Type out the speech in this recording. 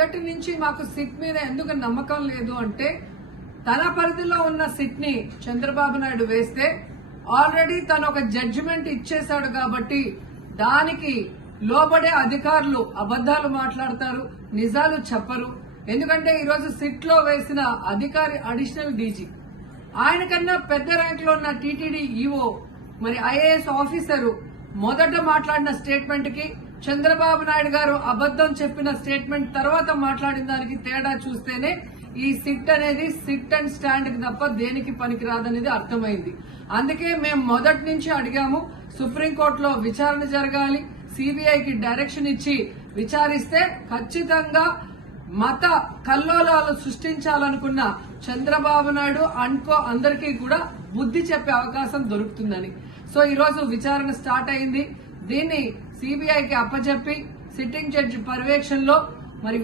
మొదటి నుంచి మాకు సిట్ మీద ఎందుకు నమ్మకం లేదు అంటే తన పరిధిలో ఉన్న సిట్ ని చంద్రబాబు నాయుడు వేస్తే ఆల్రెడీ తను ఒక జడ్జిమెంట్ ఇచ్చేశాడు కాబట్టి దానికి లోబడే అధికారులు అబద్దాలు మాట్లాడతారు, నిజాలు చెప్పరు. ఎందుకంటే ఈరోజు సిట్ లో వేసిన అధికారి అడిషనల్ డీజీ, ఆయన కన్నా పెద్ద ర్యాంక్ లో ఉన్న టీటీడీ ఈఓ, మరి ఐఏఎస్ ఆఫీసరు మొదట మాట్లాడిన స్టేట్మెంట్ కి చంద్రబాబు నాయుడు గారు అబద్దం చెప్పిన స్టేట్మెంట్ తర్వాత మాట్లాడిన దానికి తేడా చూస్తేనే ఈ సిట్ అనేది సిట్ అండ్ స్టాండ్ కి తప్ప దేనికి పనికిరాదనేది అర్థమైంది. అందుకే మేము మొదటి నుంచి అడిగాము, సుప్రీంకోర్టులో విచారణ జరగాలి, సిబిఐకి డైరెక్షన్ ఇచ్చి విచారిస్తే ఖచ్చితంగా మత కల్లోలాలు సృష్టించాలనుకున్న చంద్రబాబు నాయుడు అందరికీ కూడా బుద్ధి చెప్పే అవకాశం దొరుకుతుందని. సో ఈ రోజు విచారణ స్టార్ట్ అయింది. దీన్ని సిబిఐకి అప్పచెప్పి సిట్టింగ్ జడ్జి పర్యవేక్షణలో మరి